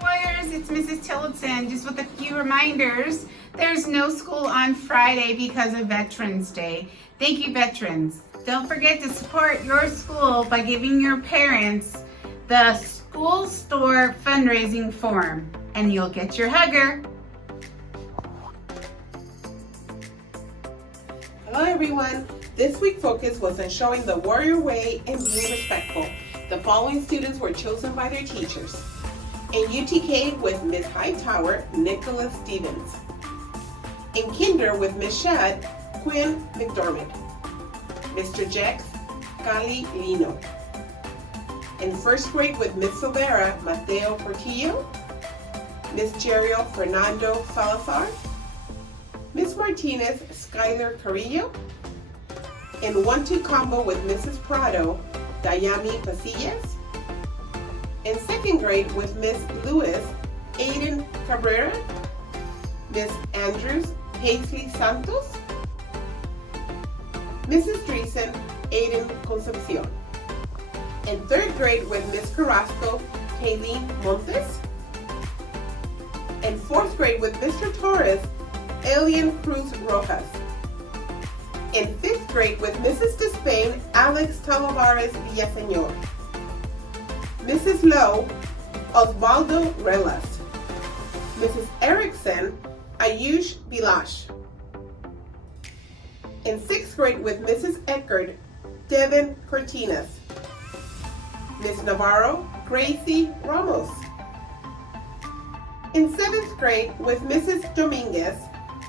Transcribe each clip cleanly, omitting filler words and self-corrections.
Warriors, it's Mrs. Tillotson. Just with a few reminders, there's no school on Friday because of Veterans Day. Thank you, veterans. Don't forget to support your school by giving your parents the school store fundraising form, and you'll get your hugger. Hello everyone. This week's focus was on showing the warrior way and being respectful. The following students were chosen by their teachers. In UTK with Ms. Hightower, Nicholas Stevens. In Kinder with Ms. Shad, Quinn McDormand. Mr. Jex, Cali Lino. In first grade with Ms. Silvera, Mateo Portillo. Ms. Cherio, Fernando Salazar. Ms. Martinez, Skylar Carrillo. In 1-2 combo with Mrs. Prado, Dayami Pasillas. In second grade with Ms. Lewis, Aiden Cabrera. Ms. Andrews, Paisley Santos. Mrs. Dreesen, Aiden Concepcion. In third grade with Ms. Carrasco, Kayleen Montes. In fourth grade with Mr. Torres, Elian Cruz Rojas. In fifth grade with Mrs. Despain, Alex Tavares Villaseñor. Mrs. Lowe, Osvaldo Relas. Mrs. Erickson, Ayush Bilash. In sixth grade with Mrs. Eckerd, Devin Cortinas. Ms. Navarro, Gracie Ramos. In seventh grade with Mrs. Dominguez,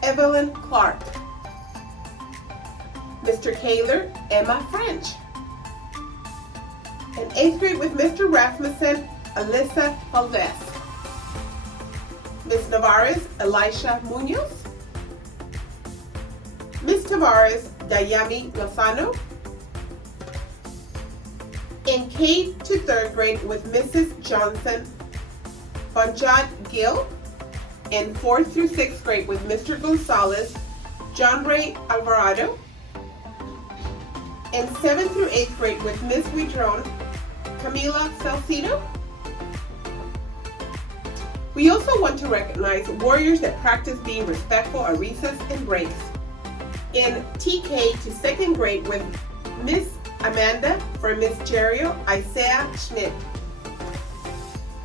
Evelyn Clark. Mr. Kaler, Emma French. In eighth grade with Mr. Rasmussen, Alyssa Valdez. Ms. Navarez, Elisha Munoz. Ms. Tavares, Dayami Lozano. In K to third grade with Mrs. Johnson, Fanjad Gill. In fourth through sixth grade with Mr. Gonzalez, John Ray Alvarado. In seventh through eighth grade with Ms. Widron, Camila Salcido. We also want to recognize warriors that practice being respectful at recess and breaks. In TK to second grade with Miss Amanda for Miss Cherio, Isaiah Schmidt.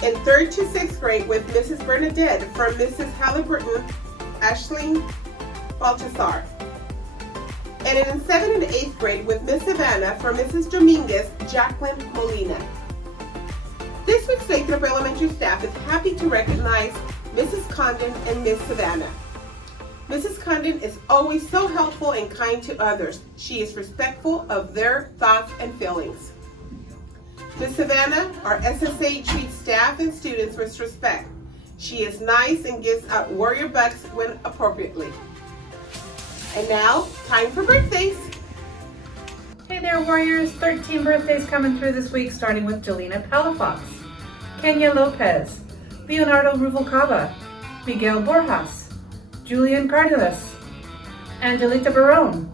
In third to sixth grade with Mrs. Bernadette for Mrs. Halliburton, Ashling Baltasar. And in 7th and 8th grade with Miss Savannah for Mrs. Dominguez, Jacqueline Molina. This week's Lathrop Elementary staff is happy to recognize Mrs. Condon and Miss Savannah. Mrs. Condon is always so helpful and kind to others. She is respectful of their thoughts and feelings. Miss Savannah, our SSA, treats staff and students with respect. She is nice and gives out warrior bucks when appropriately. And now, time for birthdays. Hey there, Warriors. 13 birthdays coming through this week, starting with Jelena Palafox, Kenya Lopez, Leonardo Ruvalcaba, Miguel Borjas, Julian Cardenas, Angelita Barone,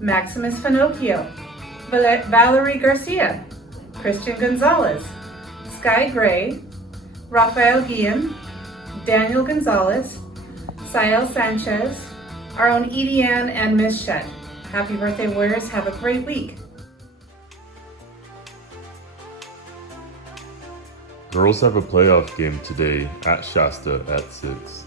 Maximus Finocchio, Valerie Garcia, Christian Gonzalez, Sky Gray, Rafael Guillen, Daniel Gonzalez, Sael Sanchez, our own Edie Ann and Miss Shed. Happy birthday, Warriors. Have a great week. Girls have a playoff game today at Shasta at 6.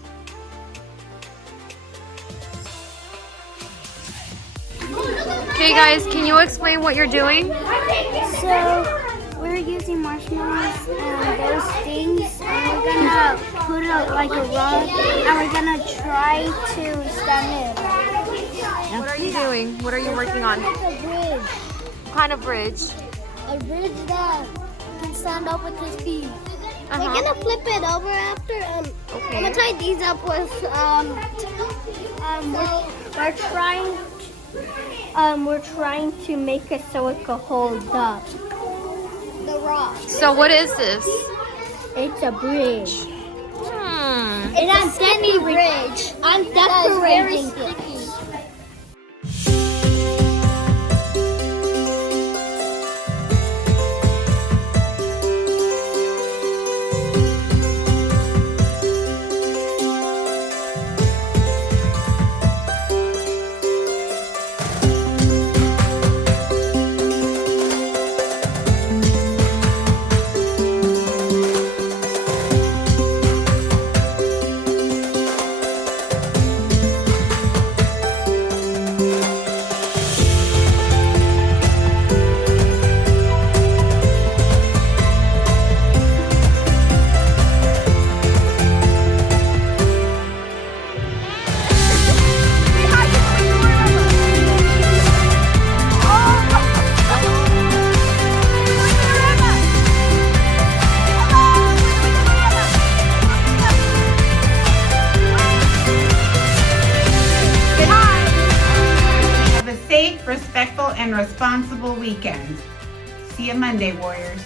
Hey guys, can you explain what you're doing? So we're using marshmallows and those things, and we're gonna put it like a rug, and we're gonna try to stand it. What are you doing? What are you working on? It's a bridge. What kind of bridge? A bridge that can stand up with his feet. We're gonna flip it over after. Okay. I'm gonna tie these up with we're trying to make it so it could hold up the rock. So what is this? It's a bridge. Hmm. It's a sticky bridge. I'm decorating it. respectful, and responsible weekend. See you Monday, Warriors.